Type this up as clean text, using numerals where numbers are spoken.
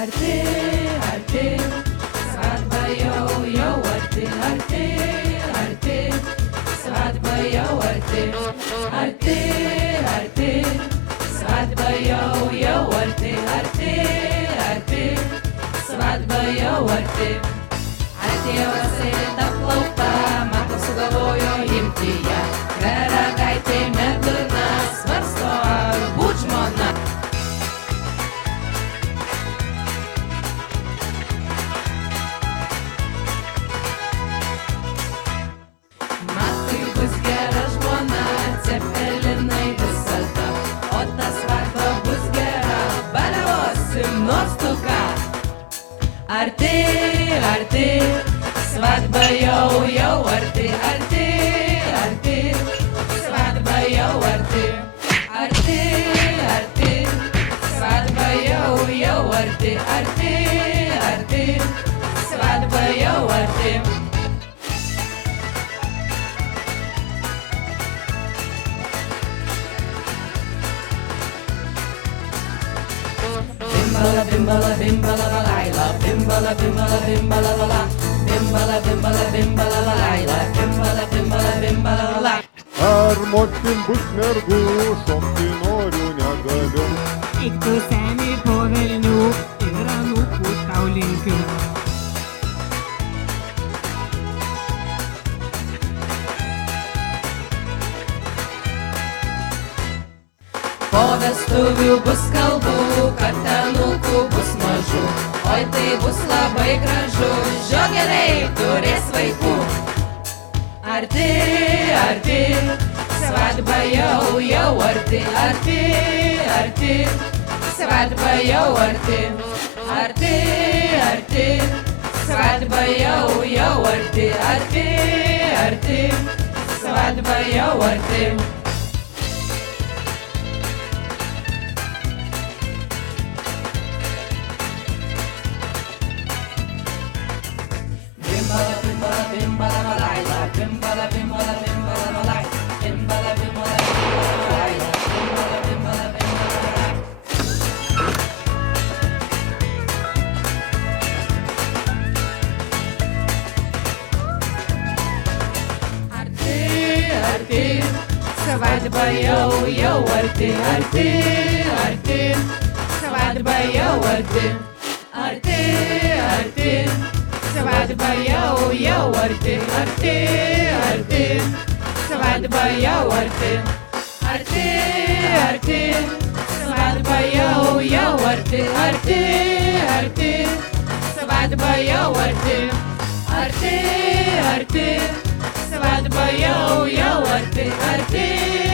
Arti, arti, svadba jau arti, arti, arti, svadba jau arti, arti, arti, svadba jau arti, arti, arti, svadba jau arti. Artėjo vasarė plauta, mato sugalvojo imti ją, mergaitė medurna, svarsto ar būt žmona. Matui bus gera žmona, cepelinai visada, o ta svadba bus gera, baliavosim nors tu ką. Arti, arti, svadba jau arti, arti, arti, svadba jau arti, arti, arti, svadba jau arti, arti, arti, svadba jau arti. Bimbala, bimbala, bimbala, balaila, bimbala, bimbala, bimbala, bala, bimbala, bimbala, bimbala, balaila, bimbala, bimbala, bimbala, bala. Ar motin bus mergų, šokti noriu negaliu. Eik tu seniai po velnių ir anūkų tau linkiu. Po vestuvių bus kalbų, kad anūkų bus mažų, oi tai bus labai gražu, žiogeliai turės vaikų. Arti, arti, svadba jau arti, arti, arti, svadba jau arti, arti, arti, svadba jau arti, arti, arti, svadba jau arti. Bimbala, bimbala, bimbala, balaila, bimbala, bimbala, bimbala, balai, bimbala, bimbala, bimbala, balaila, bimbala, bimbala, bimbala, balai. Arti, arti, svadba jau arti, arti, arti, svadba jau arti, arti, arti. Svadba jau arti, arti, arti, svadba jau arti, arti, arti, svadba jau arti, arti, arti, svadba jau arti, arti, arti, svadba jau arti, arti.